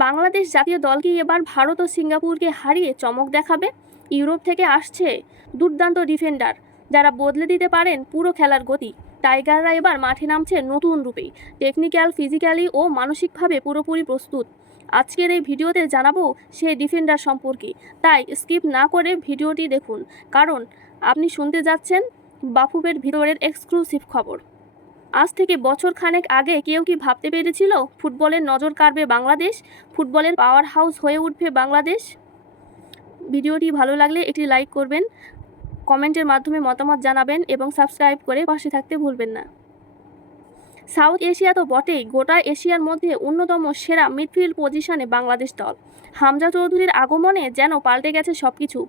বাংলাদেশ জাতীয় দলকে এবার ভারত ও সিঙ্গাপুরকে হারিয়ে চমক দেখাবে ইউরোপ থেকে আসছে দুর্দান্ত ডিফেন্ডার। যারা বদলে দিতে পারেন পুরো খেলার গতি, টাইগাররা এবার মাঠে নামছে নতুন রূপে। টেকনিক্যাল, ফিজিক্যালি ও মানসিকভাবে পুরোপুরি প্রস্তুত। আজকের এই ভিডিওতে জানাব সেই ডিফেন্ডার সম্পর্কে। তাই স্কিপ না করে ভিডিওটি দেখুন, কারণ আপনি শুনতে যাচ্ছেন বাফুবের ভিতরের এক্সক্লুসিভ খবর। আজ থেকে বছর খানেক আগে কেউ কি ভাবতে পেরেছিল ফুটবলের নজর কাড়বে বাংলাদেশ? ফুটবলের পাওয়ার হাউস হয়ে উঠবে বাংলাদেশ? ভিডিওটি ভালো লাগলে এটি লাইক করবেন, কমেন্টের মাধ্যমে মতামত জানাবেন এবং সাবস্ক্রাইব করে পাশে থাকতে ভুলবেন না। সাউথ এশিয়া তো বটেই, গোটা এশিয়ার মধ্যে অন্যতম সেরা মিডফিল্ড পজিশনে বাংলাদেশ দল। হামজা চৌধুরীর আগমনে যেন পাল্টে গেছে সব কিছু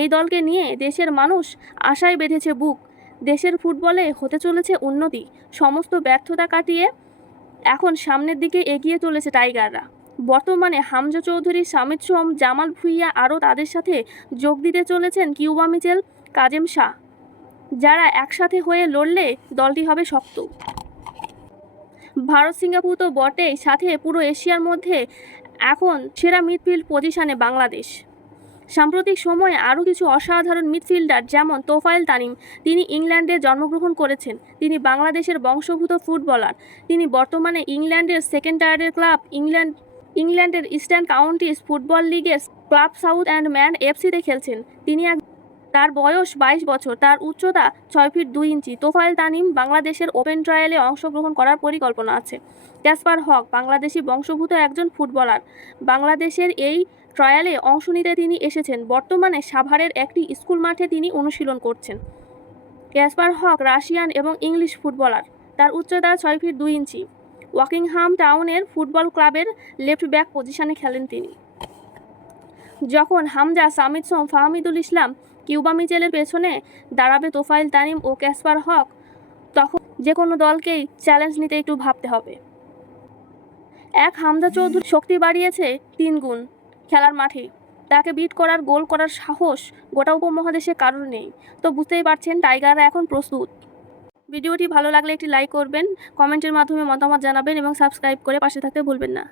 এই দলকে নিয়ে দেশের মানুষ আশায় বেঁধেছে বুক। দেশের ফুটবলে হতে চলেছে উন্নতি। সমস্ত ব্যর্থতা কাটিয়ে এখন সামনের দিকে এগিয়ে চলেছে টাইগাররা। বর্তমানে হামজা চৌধুরী, সামিত সোম জামাল ভুইয়া আরও তাদের সাথে যোগ দিতে চলেছেন কিউবা মিচেল, কাজেম শাহ। যারা একসাথে হয়ে লড়লে দলটি হবে শক্ত। ভারত সিঙ্গাপুর তো বটেই, সাথে পুরো এশিয়ার মধ্যে এখন সেরা মিডফিল্ড পজিশনে বাংলাদেশ। সাম্প্রতিক সময়ে আরও কিছু অসাধারণ মিডফিল্ডার যেমন তোফায়েল তানিম, তিনি ইংল্যান্ডে জন্মগ্রহণ করেছেন। তিনি বাংলাদেশের বংশভূত ফুটবলার। তিনি বর্তমানে ইংল্যান্ডের সেকেন্ড টায়ারের ক্লাব ইংল্যান্ড, ইংল্যান্ডের ইস্টার্ন কাউন্টিজ ফুটবল লিগের ক্লাব সাউথ অ্যান্ড ম্যান এফসিতে খেলছেন। তিনি এক, তার বয়স বাইশ বছর, তার উচ্চতা ছয় ফিট দুই ইঞ্চি। তোফায়েল তানিম বাংলাদেশের ওপেন ট্রায়ালে অংশগ্রহণ করার পরিকল্পনা আছে। ক্যাসপার হক বাংলাদেশি বংশভূত একজন ফুটবলার। বাংলাদেশের এই ট্রায়ালে অংশ নিতে তিনি এসেছেন। বর্তমানে সাভারের একটি স্কুল মাঠে তিনি অনুশীলন করছেন। ক্যাসপার হক রাশিয়ান এবং ইংলিশ ফুটবলার। তার উচ্চতা ছয় ফিট দুই ইঞ্চি। ওয়াকিংহাম টাউনের ফুটবল ক্লাবের লেফট ব্যাক পজিশনে খেলেন তিনি। যখন হামজা, সামিদ সোম, ফাহমিদুল ইসলাম কিউবা মিচেলের পেছনে দাঁড়াবে তোফাইল তানিম ও ক্যাসপার হক, তখন যে কোনো দলকেই চ্যালেঞ্জ নিতে একটু ভাবতে হবে। এক হামজা চৌধুরী শক্তি বাড়িয়েছে তিন গুণ। খেলার মাঠে। তাকে বিট করার গোল করার সাহস গোটা উপমহাদেশে কারোর নেই। তো বুঝতেই পারছেন, টাইগাররা এখন প্রস্তুত। ভিডিওটি ভালো লাগলে একটি লাইক করবেন কমেন্টের মাধ্যমে মতামত জানাবেন এবং সাবস্ক্রাইব করে পাশে থাকতে ভুলবেন না।